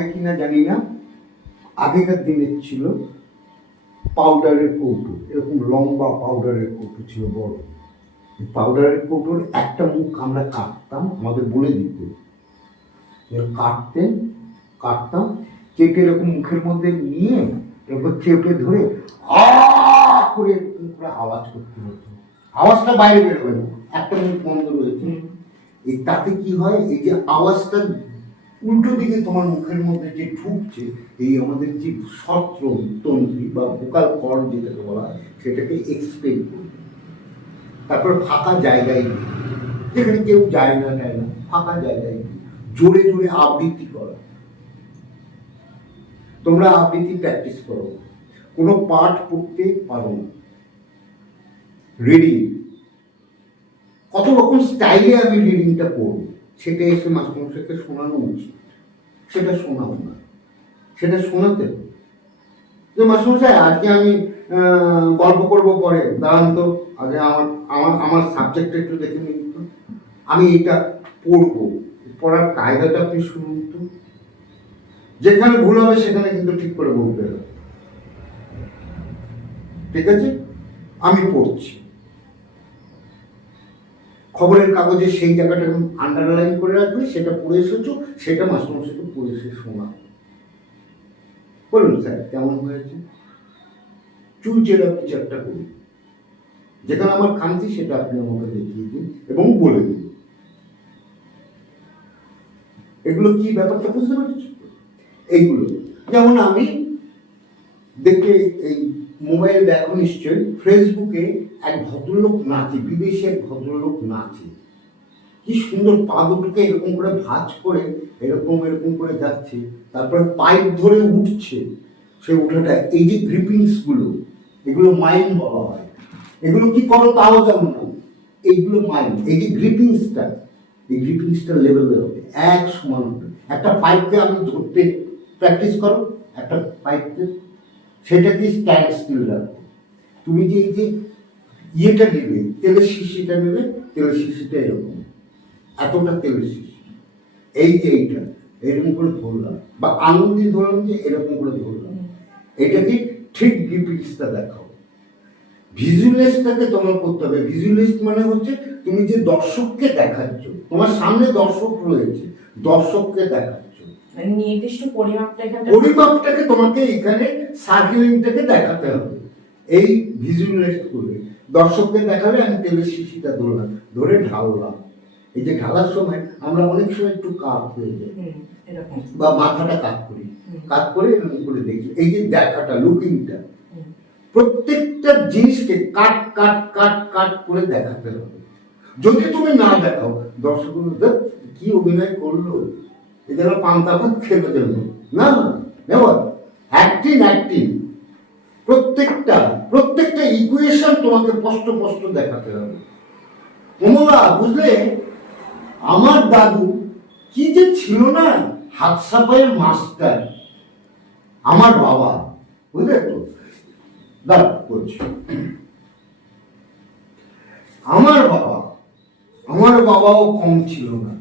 হবে কিনা জানি না। আগেকার দিনের ছিল পাউডারের কৌটো, এরকম লম্বা পাউডারের কৌটো ছিল, বড়। পাউডারের কৌটোর একটা মুখ আমরা কাটতাম, আমাদের বলে দিত। কাটতেন কাটতাম, কেটে এরকম মুখের মধ্যে নিয়ে এরকম চেপে ধরে আ করে আওয়াজ করতে হতো। আওয়াজটা বাইরে বেরোবে না, একটা মুখ বন্ধ রয়েছে। তাতে কি হয়? এই যে আওয়াজটা উল্টো দিকে তোমার মুখের মধ্যে যে ঢুকছে এই আমাদের যে সত্র তন্ত্রী বা ভোকাল কর যেটাকে বলা হয় সেটাকে এক্সপ্লেন করবে। তারপর ফাঁকা জায়গায় গিয়ে, যেখানে কেউ যায় না যায় না ফাঁকা জায়গায় গিয়ে জোরে জোরে আবৃত্তি করা। তোমরা আবৃত্তি প্র্যাকটিস করো। কোনো পাঠ পড়তে পারো রিডিং কত রকম স্টাইলে আমি রিডিংটা করব সেটা এসে মাস্টারমশাইকে শোনানো উচিত। সেটা শোনাও না। সেটা শোনাতে যে মাস্টারমশাই, আজকে আমি গল্প করব পরে। দাঁড়ান তো, আগে আমার আমার আমার সাবজেক্টটা একটু দেখে নিন তো। আমি এটা পড়ব। পড়ার কায়দাটা আপনি শুনুন তো। যেখানে ভুল হবে সেখানে কিন্তু ঠিক করে বলতে হবে। ঠিক আছে? আমি পড়ছি। খবরের কাগজে সেই জায়গাটা আন্ডারলাইন করে রাখবে, সেটা পড়ে এসেছ, সেটা মাস্টারমশাইকে পড়ে এসে শোনা বলুন স্যার, কেমন হয়েছে? চুল চেরা বিচারটা করি যেখানে আমার খামতি, সেটা আপনি আমাকে দেখিয়ে দিন এবং বলে দিন। এগুলো কি ব্যাপারটা বুঝতে পারছি? এইগুলো। যেমন আমি দেখে এই মোবাইল দেখো নিশ্চয়ই, ফেসবুকে এক ভদ্রলোক নাচে, বিদেশি এক ভদ্রলোক নাচে। কি সুন্দর পা দুটোকে এরকম করে ভাঁজ করে, এরকম এরকম করে যাচ্ছে। তারপরে পাইপ ধরে উঠছে। সে উঠাটা, এই যে গ্রিপিংসগুলো, এগুলো মাইন বলা হয়। এগুলো কি করো তাও জানো না? এইগুলো মাইন এই যে গ্রিপিংসটা, এই গ্রিপিংসটা লেভেলে হবে, এক সমান একটা পাইপকে আমি ধরতে প্র্যাকটিস করো, একটা পাইপকে সেটাকে স্ট্যান্ড স্টিল রাখো? তুমি যে এই যে ইয়েটা নেবে, তেলের শিশিটা নেবে, তেলের শিশিটা এরকম। এতটা তেলের শিশি। এই যে এইটা, এরকম করে ধরলাম। বা আঙুল দিয়ে ধরলাম যে এরকম করে ধরলাম। এটাকে ঠিক গ্রিপিংসটা দেখাও। ভিজুয়ালাইজটাকে তোমার করতে হবে। ভিজুয়ালাইজ মানে হচ্ছে তুমি যে দর্শককে দেখাচ্ছ। তোমার সামনে দর্শক রয়েছে। দর্শককে দেখাচ্ছ নির্দিষ্ট পরিমাপটা এখানে পরিমাপটাকে তোমাকে এখানে সার্কেলিংটাকে দেখাতে হবে। এই ভিজুয়ালাইজ করে দর্শককে দেখাবে আমি তেলের শিশিটা ধরলাম ধরে ঢাললাম। এই যে ঢালার সময় আমরা অনেক সময় একটু কাপ হয়ে যাই। বা মাথাটা কাত করি। করে এরকম করে দেখি এই যে দেখাটা লুকিংটা প্রত্যেকটা জিনিসকে কাট কাট কাট কাট করে দেখাতে হবে। যদি তুমি না দেখাও দর্শক কি অভিনয় করল? এ যেন পান্তা ভাত খেলো যেন না নেওয়ার অ্যাক্টিং অ্যাক্টিং প্রত্যেকটা প্রত্যেকটা ইকুয়েশন তোমাকে স্পষ্ট স্পষ্ট দেখাতে হবে। কমলা, বুঝলে? আমার দাদু কি যে ছিল না হাত সাফাইয়ের মাস্টার। আমার বাবা, বুঝলে তো? দাঁড় করছি আমার বাবা, আমার বাবাও কম ছিল না।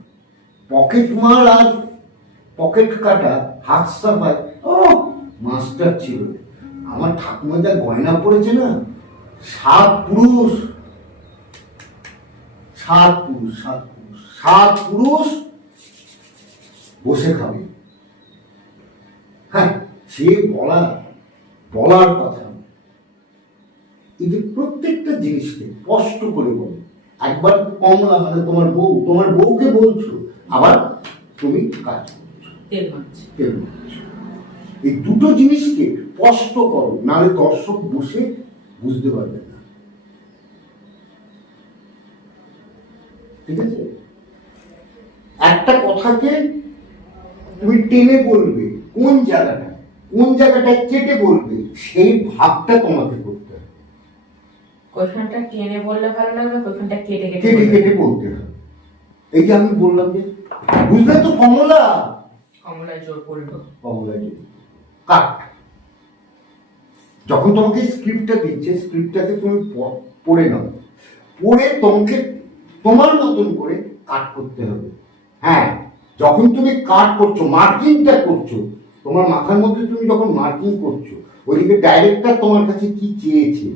পকেট মার আর পকেট কাটা হাত সাফাই। ও মাস্টার ছিল। আমার ঠাকুমা যা গয়না পড়েছে না, সাত পুরুষ। সাত পুরুষ সাত পুরুষ সাত পুরুষ বসে খাবে। হ্যাঁ সে বলা বলার কথা। এই প্রত্যেকটা জিনিসকে কষ্ট করে বলো। একবার কমলা মানে তোমার বউ, তোমার বউকে বলছো, আবার তুমি কাজ তেল মাছ তেল। এই দুটো জিনিসকে স্পষ্ট করো নাহলে দর্শক বসে বুঝতে পারবে না। ঠিক আছে? একটা কথাকে তুমি টেনে বলবে কোন জায়গাটা? কোন জায়গাটায় কেটে বলবে? সেই ভাবটা তোমাকে করতে হবে। ওইখানটা টেনে বললে ভালো লাগবে ওইখানটা কেটে কেটে কেটে কেটে বলতে হবে। এই যে আমি বললাম যে বুঝলে তো কমলা? যখন তোমাকে স্ক্রিপ্টটা দিচ্ছে স্ক্রিপ্টটাকে তুমি পড়ে নাও। পড়ে তোমাকে, তোমার মতন করে কাট করতে হবে। হ্যাঁ যখন তুমি কাট করছ, মার্কিংটা করছ, তোমার মাথার মধ্যে তুমি যখন মার্কিং করছ, ওইদিকে ডাইরেক্টর তোমার কাছে কি চেয়েছে,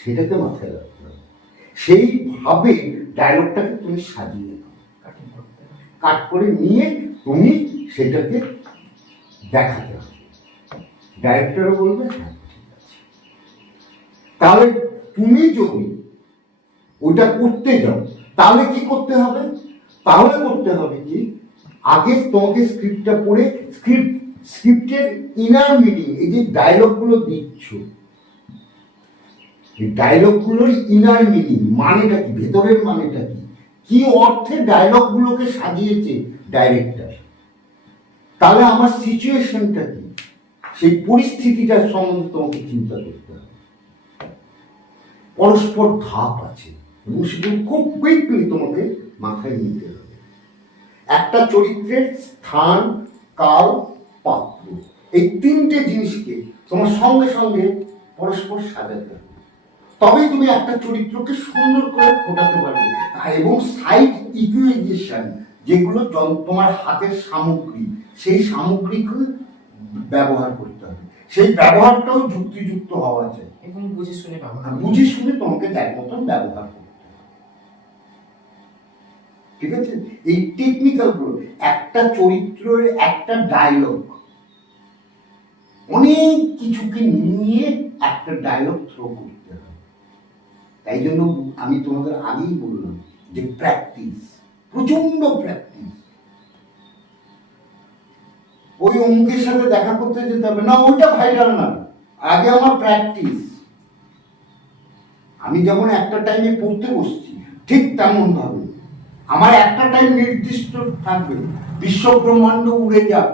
সেটাকে মাথায় রাখতে হবে। সেইভাবে ডায়লগটাকে তুমি সাজিয়ে নাও। কাট করে নিয়ে তুমি সেটাকে দেখাতে হবে। ডাইরেক্টরও বলবে হ্যাঁ তাহলে তুমি যদি ওটা করতে যাও, তাহলে কি করতে হবে? তাহলে করতে হবে কি, আগে তোমাকে স্ক্রিপ্টটা পড়ে স্ক্রিপ্ট স্ক্রিপ্টের ইনার মিনিং এই যে ডায়লগগুলো দিচ্ছ, এই ডায়লগগুলোর ইনার মিনিং মানেটা কি? ভেতরের মানেটা কি? কি অর্থে ডায়লগগুলোকে সাজিয়েছে ডাইরেক্টর তাহলে আমার সিচুয়েশনটা কি? সেই পরিস্থিতিটার সম্বন্ধে তোমাকে চিন্তা করতে হবে। পরস্পর ধাপ আছে এবং সেগুলো খুব কুইকলি তোমাকে মাথায় নিতে হবে। একটা চরিত্রের স্থান, কাল, পাত্র, এই তিনটে জিনিসকে তোমার সঙ্গে সঙ্গে পরস্পর সাজাতে হবে। তবেই তুমি একটা চরিত্রকে সুন্দর করে ফোটাতে পারবে। এবং সাইড ইকুইজেশন যেগুলো তোমার হাতের সামগ্রী সেই সামগ্রীকে ব্যবহার করতে হবে। সেই ব্যবহারটাও যুক্তিযুক্ত হওয়া চাই। এবং বুঝে শুনে ব্যবহার বুঝে শুনে তোমাকে তার মতন ব্যবহার করতে ঠিক আছে? এই টেকনিক্যাল একটা চরিত্রের একটা ডায়লগ অনেক কিছুকে নিয়ে একটা ডায়লগ থ্রো হবে। তাই জন্য আমি তোমাদের আগেই বললাম যে প্র্যাকটিস প্রচণ্ড প্র্যাকটিস ওই অঙ্কের সাথে দেখা করতে যেতে হবে। না, ওইটা ভাইরাল না। আগে আমার প্র্যাকটিস আমি যেমন একটা টাইমে পড়তে বসছি, ঠিক তেমন ভাবে আমার একটা টাইম নির্দিষ্ট থাকবে। বিশ্ব ব্রহ্মাণ্ড উড়ে যাক,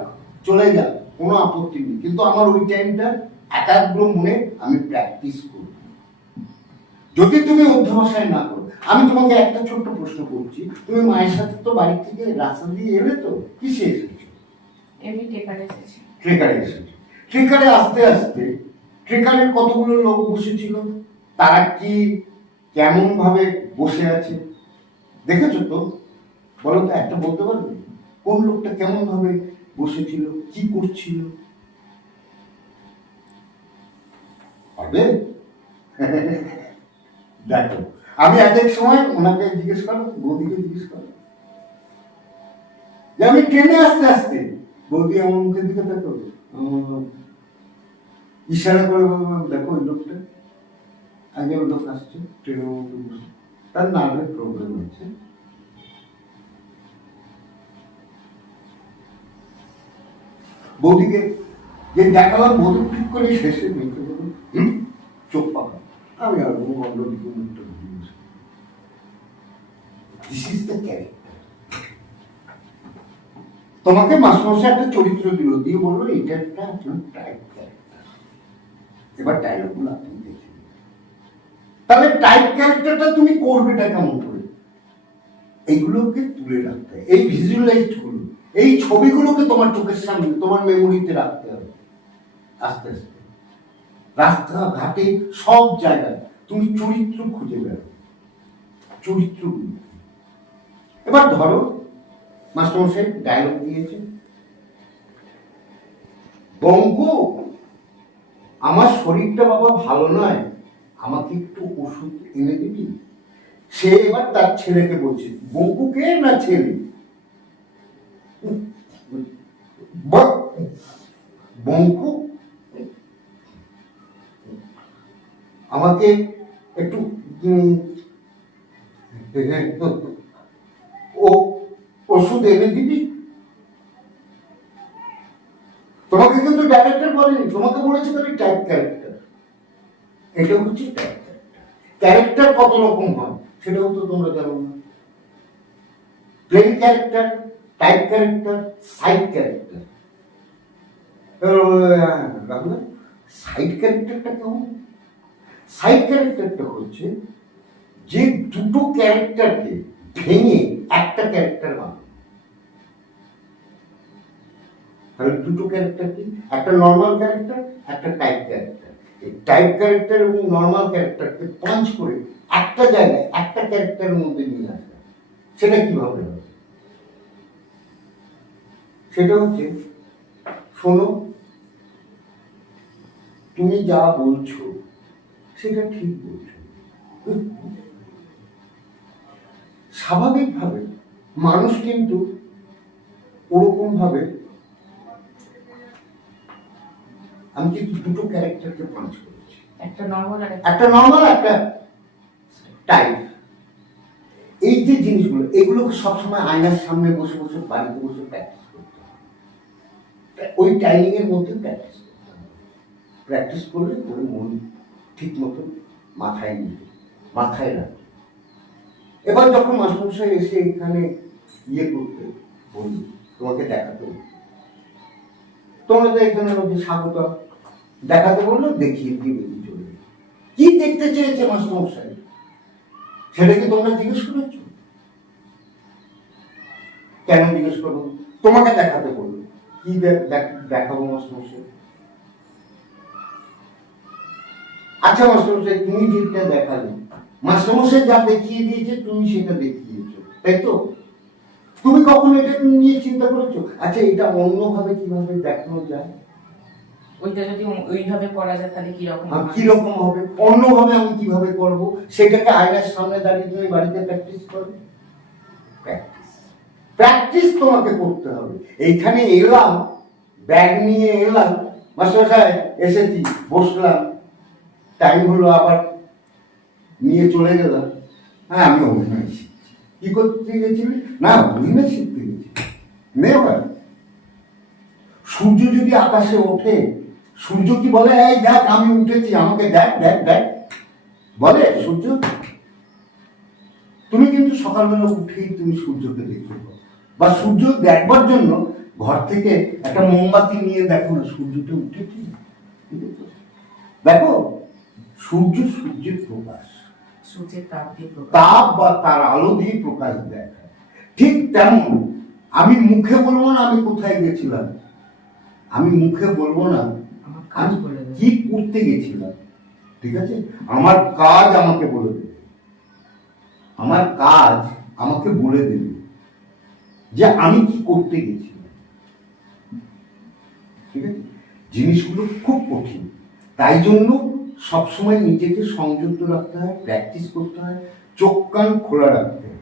চলে যাক, কোনো আপত্তি নেই। কিন্তু আমার ওই টাইমটা একাগ্র মনে আমি প্র্যাকটিস করব যদি তুমি অধ্যবসায় না করো আমি তোমাকে একটা ছোট্ট প্রশ্ন করছি। তুমি মায়ের সাথে তো বাড়ি থেকে রাস্তা দিয়ে এলে তো কিসে এসেছ? এমনি টেকার এসেছে। ট্রেকারে এসেছে। ট্রেকারে আসতে আসতে ট্রেকারের কতগুলো লোক বসেছিল? তারা কি কেমন ভাবে বসে আছে? দেখেছ তো? বলো তো একটা বলতে পারবে? কোন লোকটা কেমন ভাবে বসেছিল? কি করছিল? পারবে? দেখো, আমি এক এক সময় ওনাকে জিজ্ঞেস করো বৌদিকে জিজ্ঞেস করো যে আমি ট্রেনে আসতে আসতে, বৌদি আমার মুখের দিকে দেখো ইশারা করে দেখো ওই লোকটা। আগে ওই লোক আসছে বসে। তার নার্ভের প্রবলেম আছে বৌদিকে যে দেখালাম, বৌদি ঠিক করে শেষে মেয়েকে বলুন চোখ পাকা আমি আর কোনো অন্য দিকে মুখটা দিস ইজ দ্য তোমাকে মাস্টারমশাই একটা চরিত্র দিল, দিয়ে বলল, এটা একটা আপনার টাইপ ক্যারেক্টার এবার ডায়লগুলো আপনি দেখে তাহলে টাইপ ক্যারেক্টারটা তুমি করবেটা কেমন করে? এইগুলোকে তুলে রাখতে এই ভিজুয়ালাইজডগুলো এই ছবিগুলোকে তোমার চোখের সামনে, তোমার মেমোরিতে রাখতে হবে। আস্তে আস্তে। রাস্তা, ঘাটে, সব জায়গায়। তুমি চরিত্র খুঁজে বেড়ো চরিত্রগুলো এবার ধরো, মাস্টারমশাই ডায়লগ দিয়েছে। বঙ্কু, আমার শরীরটা বাবা ভালো নয়, আমাকে একটু ওষুধ এনে দিবি? সে এবার তার ছেলেকে বলছে বঙ্কুকে না ছেলে? বঙ্কু আমাকে একটু ও, ওষুধ এনে দিবি? তোমাকে কিন্তু ডাইরেক্টর বলেনি, তোমাকে বলেছে তুমি টাইপ ক্যারেক্টার এটা হচ্ছে ক্যারেক্টার কত রকম হয়, সেটাও তো তোমরা জানো না। Plain character type character side character side ক্যারেক্টারটা কেমন? সাইড ক্যারেক্টারটা হচ্ছে যে দুটো ক্যারেক্টারকে ভেঙে একটা ক্যারেক্টার বানানো তাহলে দুটো ক্যারেক্টার কি? একটা নর্মাল ক্যারেক্টার একটা টাইপ ক্যারেক্টার এই টাইপ ক্যারেক্টার এবং নর্মাল ক্যারেক্টারকে পাঞ্চ করে একটা জায়গায় একটা ক্যারেক্টারের মধ্যে নিয়ে আসা সেটা কীভাবে হবে? সেটা হচ্ছে, শোনো, তুমি যা বলছো সেটা ঠিক বলছো। স্বাভাবিকভাবে মানুষ কিন্তু ওরকম ভাবে আমি কিন্তু দুটো ক্যারেক্টারকে পাঞ্চ করেছি। একটা নর্মাল একটা একটা নর্মাল একটা টাইপ এই যে জিনিসগুলো এগুলোকে সবসময় আয়নার সামনে বসে বসে বাড়িতে বসে প্র্যাকটিস করতে ওই টাইমিং এর মধ্যে প্র্যাকটিস করতে প্র্যাকটিস করলে করে মন ঠিক মতো মাথায় নিবে মাথায় রাখবে এবার যখন মাস্টারমশাই এসে এখানে ইয়ে করতে বলি তোমাকে দেখাতে বলি তোমরা তো এখানে ওকে স্বাগত। দেখাতে বলল, দেখিয়ে দিয়ে বেরিয়ে চলে কি দেখতে চেয়েছে মাস্টারমশাই সেটা কি তোমরা জিজ্ঞেস করেছ? কেন জিজ্ঞেস করব? তোমাকে দেখাতে বলল। কি দেখাবো মাস্টারমশাই আচ্ছা মাস্টারমশাই তুমি যেটা দেখালে মাস্টারমশাই যা দেখিয়ে দিয়েছে তুমি সেটা দেখিয়েছো তাই তো? তুমি কখন এটা নিয়ে চিন্তা করেছ? আচ্ছা এটা অন্যভাবে কীভাবে দেখানো যায়? ওইটা যদি ওইভাবে করা যায় তাহলে কীরকম? কীরকম হবে? অন্যভাবে আমি কীভাবে করব? সেটাকে আয়নার সামনে দাঁড়িয়ে তুমি বাড়িতে প্র্যাকটিস করো? প্র্যাকটিস প্র্যাকটিস তোমাকে করতে হবে। এইখানে এলাম ব্যাগ নিয়ে এলাম মাস্টার সাহেব এসেছি বসলাম। টাইম হলো আবার নিয়ে চলে গেলাম। হ্যাঁ আমি অভিনয় শিখছি। কি করতে গেছিলি? না, অভিনয় শিখতে গেছি। নেবার সূর্য যদি আকাশে ওঠে, সূর্য কি বলে, এই দেখ, আমি উঠেছি, আমাকে দেখ দেখ দেখ। বলে সূর্য? তুমি কিন্তু সকালবেলা উঠেই তুমি সূর্যকে দেখতে বা সূর্য দেখবার জন্য ঘর থেকে একটা মোমবাতি নিয়ে দেখো না, সূর্যটা উঠেছে। দেখো সূর্য সূর্যের প্রকাশ। সূর্যের তাপ দিয়ে তাপ বা তার আলো দিয়ে প্রকাশ দেখায়। ঠিক তেমন আমি মুখে বলব না আমি কোথায় গেছিলাম। আমি মুখে বলব না আমি কি করতে গেছিলাম? ঠিক আছে? আমার কাজ আমাকে বলে দেবে। আমার কাজ আমাকে বলে দেবে যে আমি কি করতে গেছিলাম। ঠিক আছে? জিনিসগুলো খুব কঠিন। তাই জন্য সবসময় নিজেকে সংযুক্ত রাখতে হয় প্র্যাকটিস করতে হয় চোখ কান খোলা রাখতে হয়।